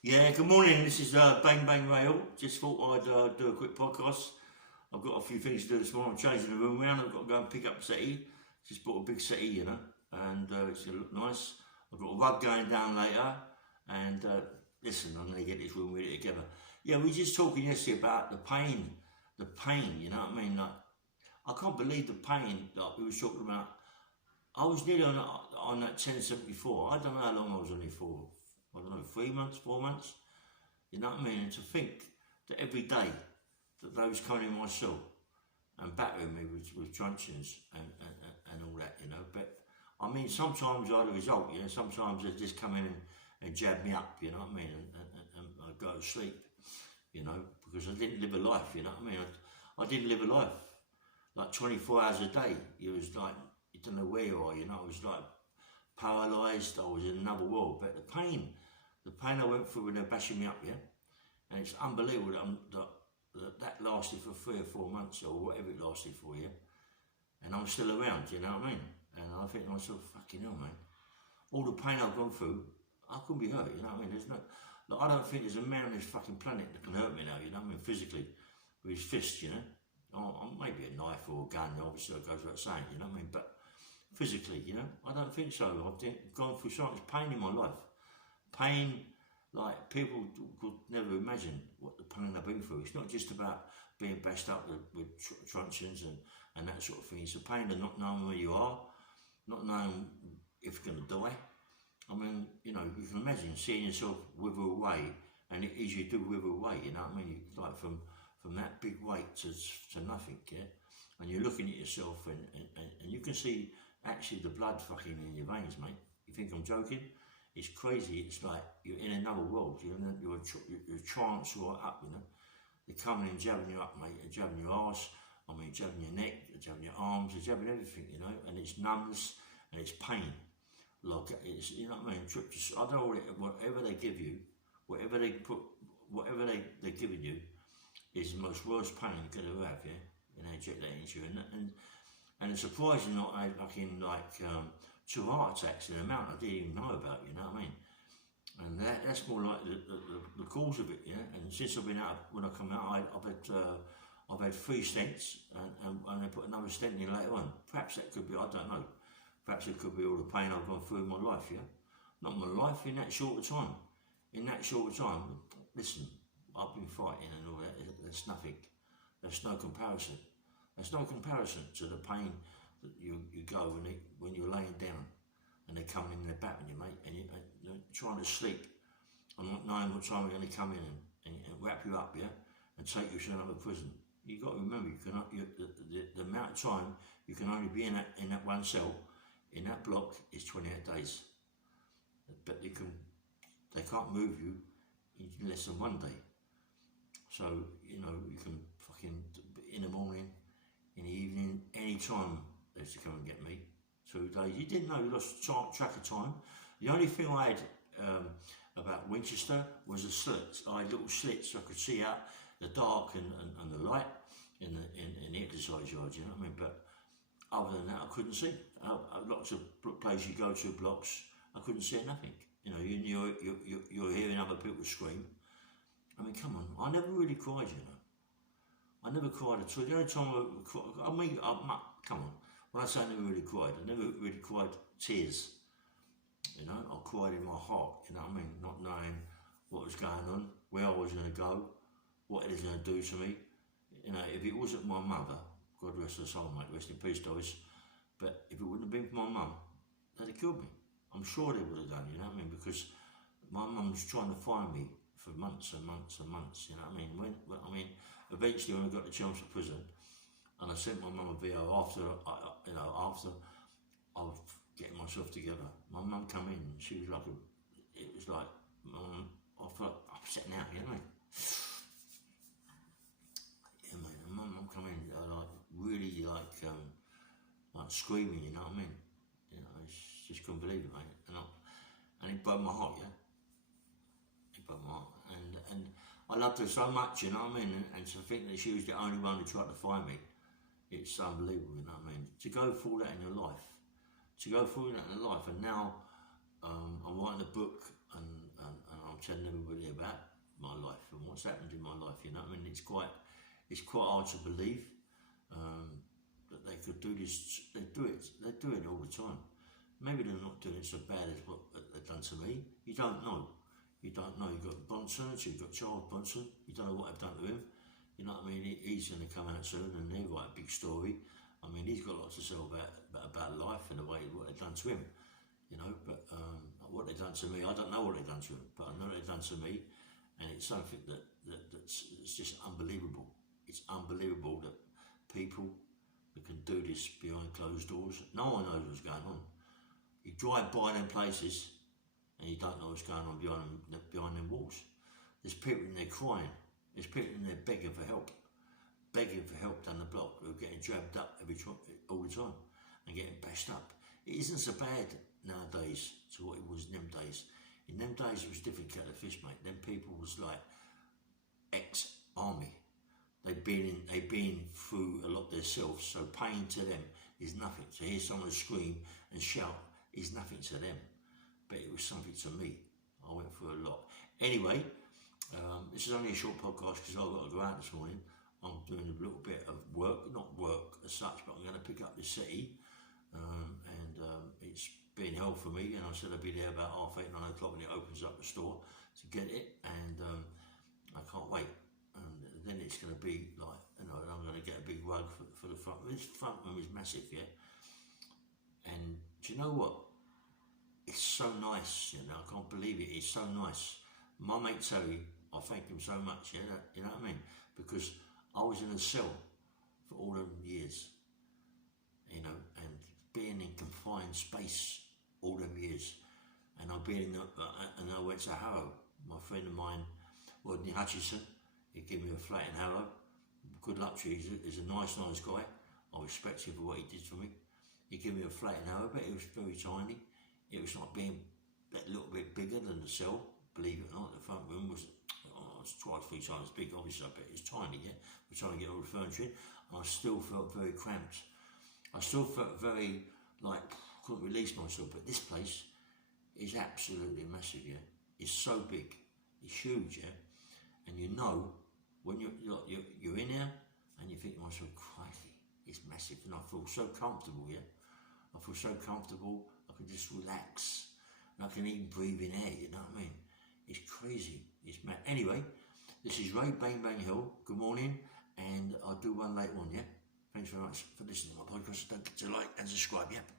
Yeah, good morning. This is Bang Bang Rail. Just thought I'd do a quick podcast. I've got a few things to do this morning. I'm changing the room around. I've got to go and pick up the settee. Just bought a big settee, and it's going to look nice. I've got a rug going down later. And listen, I'm going to get this room ready together. Yeah, we were just talking yesterday about the pain, you know what I mean? Like, I can't believe the pain that we were talking about. I was nearly on that 1074. I don't know how long I was on it for. I don't know, 3 months, 4 months. You know what I mean? And to think that every day that those coming in my cell and battering me with truncheons and all that, But I mean, sometimes I had a result, sometimes they just come in and jab me up, you know what I mean? And I go to sleep, because I didn't live a life, you know what I mean? I didn't live a life. Like 24 hours a day, it was like, you don't know where you are, I was like paralysed, I was in another world. But the pain I went through when they're bashing me up, yeah? And it's unbelievable that lasted for 3 or 4 months or whatever it lasted for, yeah? And I'm still around, you know what I mean? And I think to myself, fucking hell, man. All the pain I've gone through, I couldn't be hurt, you know what I mean? Like, I don't think there's a man on this fucking planet that can hurt me now, you know what I mean? Physically, with his fists, maybe a knife or a gun, obviously that goes without saying, you know what I mean? But physically, I don't think so. I've gone through so much pain in my life. Pain, like people could never imagine what the pain I've been through. It's not just about being bashed up with truncheons and that sort of thing. It's the pain of not knowing where you are, not knowing if you're going to die. I mean, you can imagine seeing yourself wither away, and it is you do wither away, you know what I mean? Like from that big weight to nothing, yeah? And you're looking at yourself and you can see actually the blood fucking in your veins, mate. You think I'm joking? It's crazy. It's like you're in another world. You're a trance right up, They're coming and jabbing you up, mate. They're jabbing your arse. Jabbing your neck. They're jabbing your arms. They're jabbing everything, And it's numbness and it's pain. Like it's, you know what I mean? I don't know whatever they give you, whatever they put, whatever they're giving you, is the most worst pain you could ever have, yeah. And they inject that into you, and it's surprising not I fucking like 2 heart attacks in a amount I didn't even know about, you know what I mean? And that's more like the cause of it, yeah. And since I've been out, when I come out, I've had 3 stents, and they put another stent in later on. Perhaps that could be, I don't know. Perhaps it could be all the pain I've gone through in my life, yeah. Not my life, in that short of time. In that short of time, listen, I've been fighting and all that. That's nothing. There's no comparison. There's no comparison to the pain that you go when you're laying down and they're coming in, they're battering you, mate, and you're trying to sleep and not knowing what time they're going to come in and wrap you up, yeah, and take you to another prison. You've got to remember, the amount of time you can only be in that one cell, in that block, is 28 days. But they can't move you in less than 1 day. So, you can fucking, in the morning, in the evening, any time they used to come and get me. 2 days. You didn't know, you lost track of time. The only thing I had about Winchester was a slit. I had little slits so I could see out the dark and the light in the exercise yards, you know what I mean? But other than that, I couldn't see. Lots of places you go to, blocks, I couldn't see nothing. You're hearing other people scream. I mean, come on, I never really cried, I never cried at all. The only time come on, when I say I never really cried, I never really cried tears, I cried in my heart, you know what I mean, not knowing what was going on, where I was going to go, what it was going to do to me. If it wasn't my mother, God rest her soul, mate, rest in peace, Doris, but if it wouldn't have been for my mum, they'd have killed me. I'm sure they would have done, you know what I mean, because my mum was trying to find me for months and months and months, you know what I mean. Eventually when I got to Chelmsford prison, and I sent my mum a video after I was getting myself together. My mum come in, she was like, it was like, I felt upset now, you know what I mean? Yeah, man, and my mum come in, like, really, like screaming, you know what I mean? I just couldn't believe it, mate. And it broke my heart, yeah? It broke my heart. And I loved her so much, you know what I mean? And to think that she was the only one who tried to find me, it's unbelievable, you know what I mean? To go through that in your life, and now I'm writing a book, and I'm telling everybody about my life and what's happened in my life, you know what I mean? It's quite hard to believe that they could do this. They do it all the time. Maybe they're not doing it so bad as what they've done to me. You don't know. You've got Bronson, you've got Charles Bronson. You don't know what I've done to him. You know what I mean? He's going to come out soon and he'll write a big story. I mean, he's got lots to say about life and the way what they've done to him. You know, but what they've done to me, I don't know what they've done to him, but I know what they've done to me, and it's something that's just unbelievable. It's unbelievable that people that can do this behind closed doors. No one knows what's going on. You drive by them places and you don't know what's going on behind them walls. There's people in there crying. There's people in there begging for help down the block who are getting jabbed up all the time and getting bashed up. It isn't so bad nowadays to what it was in them days. In them days it was different kettle of fish, mate. Them people was like ex-army. They've been through a lot themselves, so pain to them is nothing. To hear someone scream and shout is nothing to them, but it was something to me. I went through a lot. Anyway, this is only a short podcast because I've got to go out this morning. I'm doing a little bit of work, not work as such, but I'm going to pick up the city, and it's been hell for me, and I said I'd be there about 8:30, 9 o'clock when it opens up the store to get it, and I can't wait. And then it's going to be like, you know, I'm going to get a big rug for the front. This front room is massive, yeah. And do you know what? It's so nice, you know. I can't believe it. It's so nice. My mate Terry, I thank him so much, yeah. You know what I mean? Because I was in a cell for all them years, you know, and being in confined space all them years, and I've been and I went to Harrow. My friend of mine, Rodney Hutchison, he gave me a flat in Harrow. Good luck to you. He's a nice guy. I respect him for what he did for me. He gave me a flat in Harrow, but it was very tiny. It was like being that little bit bigger than the cell. Believe it or not, the front room was twice, 3 times big. Obviously, I bet it's tiny. Yeah, we're trying to get all the furniture in. I still felt very cramped. I still felt very like couldn't release myself. But this place is absolutely massive. Yeah, it's so big, it's huge. Yeah, and you know when you're in here and you think to myself, crikey, it's massive, and I feel so comfortable. Yeah, I feel so comfortable. I can just relax, and I can even breathe in air. You know what I mean? It's crazy. It's mad. Anyway, this is Ray Bang Bang Hill. Good morning, and I'll do one later on. Yeah. Thanks very much for listening to my podcast. Don't forget to like and subscribe. Yeah.